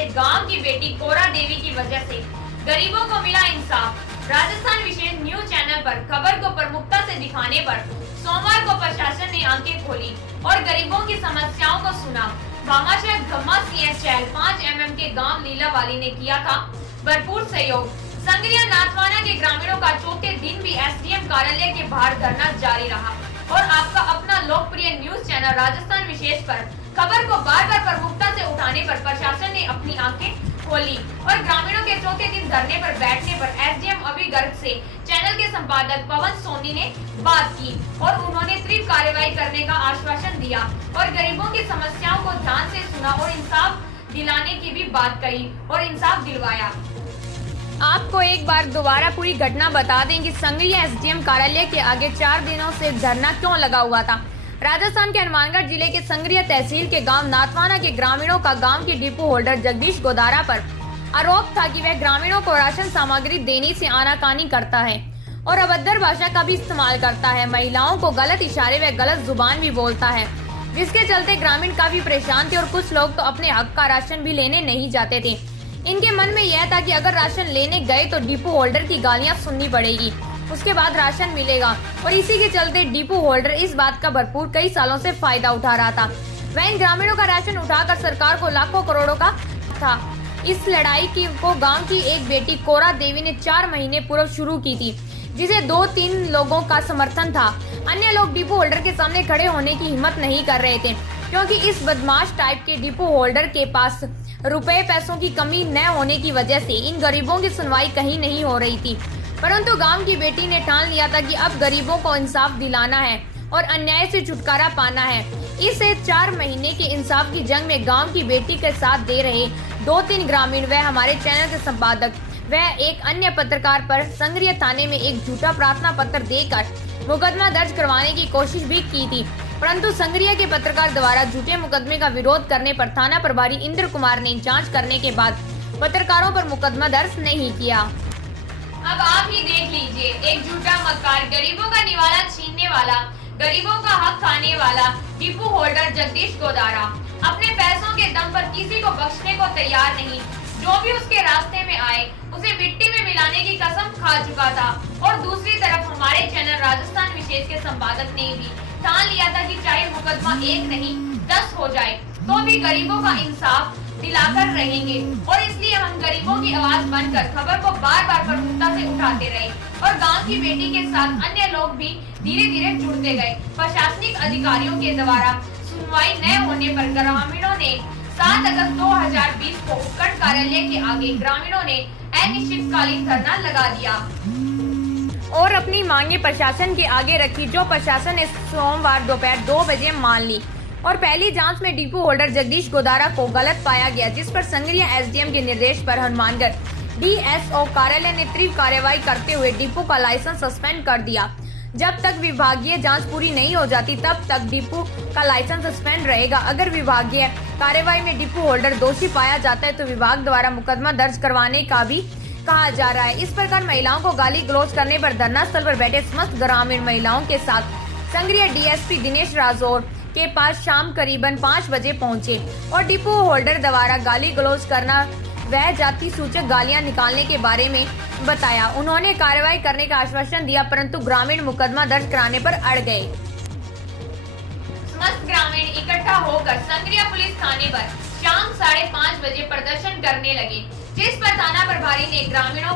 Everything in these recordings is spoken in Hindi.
से गांव की बेटी कोरा देवी की वजह से गरीबों को मिला इंसाफ। राजस्थान विशेष न्यूज चैनल पर खबर को प्रमुखता से दिखाने पर सोमवार को प्रशासन ने आंखें खोली और गरीबों की समस्याओं को सुना। भामाशाह धम्मा सीएस चहल 5 mm के गांव लीलावाली ने किया था भरपूर सहयोग। संग्रिया नाथवाना के ग्रामीणों का चौथे दिन भी एसडीएम कार्यालय के बाहर धरना जारी रहा और आपका अपना लोकप्रिय न्यूज चैनल राजस्थान विशेष पर खबर को बार बार प्रमुखता से उठाने पर प्रशासन ने अपनी आंखें खोली और ग्रामीणों के चौथे दिन धरने पर बैठने पर एसडीएम अभी गर्ग से चैनल के संपादक पवन सोनी ने बात की और उन्होंने त्वरित कार्रवाई करने का आश्वासन दिया और गरीबों की समस्याओं को ध्यान से सुना और इंसाफ दिलाने की भी बात कही और इंसाफ दिलवाया। आपको एक बार दोबारा पूरी घटना बता दें कि संग्रिया एसडीएम कार्यालय के आगे 4 दिनों से धरना क्यों लगा हुआ था। राजस्थान के हनुमानगढ़ जिले के संग्रिया तहसील के गांव नाथवाना के ग्रामीणों का गांव के डिपो होल्डर जगदीश गोदारा पर आरोप था कि वह ग्रामीणों को राशन सामग्री देने से आनाकानी करता है और अभद्र भाषा का भी इस्तेमाल करता है। महिलाओं को गलत इशारे व गलत जुबान भी बोलता है, जिसके चलते ग्रामीण काफी परेशान थे और कुछ लोग तो अपने हक का राशन भी लेने नहीं जाते थे। इनके मन में यह था कि अगर राशन लेने गए तो डिपो होल्डर की गालियां सुननी पड़ेगी, उसके बाद राशन मिलेगा और इसी के चलते डिपो होल्डर इस बात का भरपूर कई सालों से फायदा उठा रहा था। वह इन ग्रामीणों का राशन उठाकर सरकार को लाखों करोड़ों का था। इस लड़ाई को गांव की एक बेटी कोरा देवी ने 4 महीने पूर्व शुरू की थी, जिसे 2-3 लोगों का समर्थन था। अन्य लोग डिपो होल्डर के सामने खड़े होने की हिम्मत नहीं कर रहे थे, क्योंकि इस बदमाश टाइप के डिपो होल्डर के पास रुपए पैसों की कमी न होने की वजह से इन गरीबों की सुनवाई कहीं नहीं हो रही थी। परंतु गांव की बेटी ने ठान लिया था कि अब गरीबों को इंसाफ दिलाना है और अन्याय से छुटकारा पाना है। इस 4 महीने के इंसाफ की जंग में गांव की बेटी के साथ दे रहे 2-3 ग्रामीण व हमारे चैनल के संपादक व एक अन्य पत्रकार पर संग्रिया थाने में एक झूठा प्रार्थना पत्र देकर मुकदमा दर्ज करवाने की कोशिश भी की थी, परंतु संग्रिया के पत्रकार द्वारा झूठे मुकदमे का विरोध करने पर थाना प्रभारी इंद्र कुमार ने जांच करने के बाद पत्रकारों पर मुकदमा दर्ज नहीं किया। अब आप ही देख लीजिए, एक झूठा मक्कार, गरीबों का निवाला छीनने वाला, गरीबों का हक खाने वाला डिपो होल्डर जगदीश गोदारा अपने पैसों के दम पर किसी को बख्शने को तैयार नहीं। जो भी उसके रास्ते में आए उसे मिट्टी में मिलाने की कसम खा चुका था। और दूसरी तरफ हमारे चैनल राजस्थान विशेष के संपादक ने भी ठान लिया था कि चाहे मुकदमा 1 नहीं 10 हो जाए तो भी गरीबों का इंसाफ दिलाकर रहेंगे। और इसलिए हम गरीबों की आवाज बनकर खबर को बार बार प्रमुखता से उठाते रहे और गांव की बेटी के साथ अन्य लोग भी धीरे धीरे जुड़ते गए। प्रशासनिक अधिकारियों के द्वारा सुनवाई न होने पर ग्रामीणों ने 7 अगस्त 2020 को उपखंड कार्यालय के आगे ग्रामीणों ने अनिश्चितकालीन धरना लगा दिया और अपनी मांगे प्रशासन के आगे रखी, जो प्रशासन ने सोमवार दोपहर 2 बजे मान ली। और पहली जांच में डिपो होल्डर जगदीश गोदारा को गलत पाया गया, जिस पर संग्रिया एसडीएम के निर्देश पर हनुमानगढ़ डीएसओ कार्यालय ने तीव्र कार्रवाई करते हुए डिपो का लाइसेंस सस्पेंड कर दिया। जब तक विभागीय जांच पूरी नहीं हो जाती तब तक डिपो का लाइसेंस सस्पेंड रहेगा। अगर विभागीय कार्रवाई में डिपो होल्डर दोषी पाया जाता है तो विभाग द्वारा मुकदमा दर्ज करवाने का भी कहा जा रहा है। इस प्रकार महिलाओं को गाली गलौज करने पर धरना स्थल पर बैठे समस्त ग्रामीण महिलाओं के साथ संग्रिया डीएसपी दिनेश राजौर के पास शाम करीबन 5 बजे पहुंचे और डिपो होल्डर द्वारा गाली गलौज करना व जाति सूचक गालियां निकालने के बारे में बताया। उन्होंने कार्रवाई करने का आश्वासन दिया, परंतु ग्रामीण मुकदमा दर्ज कराने पर अड़ गए। समस्त ग्रामीण इकट्ठा होकर संग्रिया पुलिस थाने पर शाम 5:30 बजे प्रदर्शन करने लगे, जिस पर थाना प्रभारी ने ग्रामीणों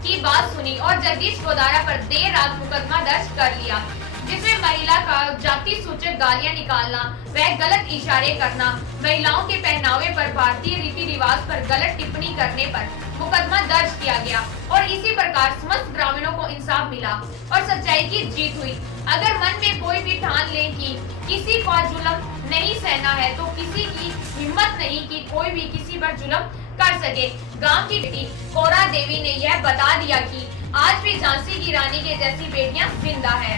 की बात सुनी और जगदीश गोदारा पर देर रात मुकदमा दर्ज कर लिया, जिसमें महिला का जाति सूचक गालियां निकालना व गलत इशारे करना, महिलाओं के पहनावे पर भारतीय रीति रिवाज पर गलत टिप्पणी करने पर मुकदमा दर्ज किया गया। और इसी प्रकार समस्त ग्रामीणों को इंसाफ मिला और सच्चाई की जीत हुई। अगर मन में कोई भी ठान ले कि किसी को जुल्म नहीं सहना है तो किसी की हिम्मत नहीं कि कोई भी किसी पर जुल्म कर सके। गांव की बेटी कोरा देवी ने यह बता दिया कि आज भी झांसी की रानी के जैसी बेटियां जिंदा है।